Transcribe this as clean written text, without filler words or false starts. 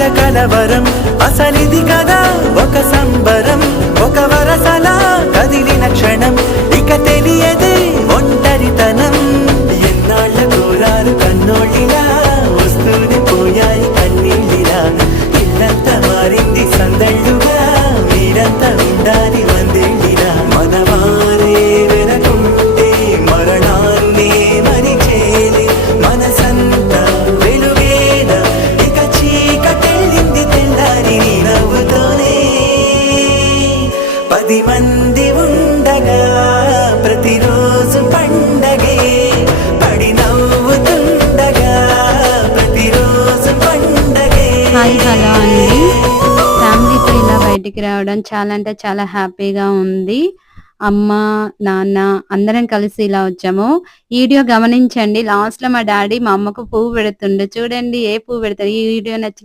పండగ కలవరం అసలిది కదా ఒక సంబరం ఒక వరసలా కదిలిన క్షణం ఇక తెలియదే ఒంటరితనం ఎన్నాళ్ళ కోరాలు కన్నోళ్ళిలా వస్తూనే పోయాయి కన్నీళ్ళిలా ఇల్లంతా మారింది సందళ్ళుగా మీరంతా ఉండాలి వందేళ్ళిలా మనవారే వెనకుంటే మరణాన్నే మరిచేలే మనసంతా వెలుగేల ఇక చీకటెళ్ళింది తెల్లారి నీ నవ్వుతోనే 10 మంది ఉండగా ప్రతిరోజు పండగే పడి నవ్వుతుండగా ప్రతిరోజు పండగే. హాయ్ హలో అండి, ఫ్యామిలీతో ఇలా బయటికి రావడం చాలా అంటే చాలా హ్యాపీగా ఉంది. అమ్మ నాన్న అందరం కలిసి ఇలా వచ్చాము. ఈ వీడియో గమనించండి, లాస్ట్ లో మా డాడీ మా అమ్మకు పువ్వు పెడుతుండే చూడండి. ఏ పువ్వు పెడతారు? ఈ వీడియో నచ్చిన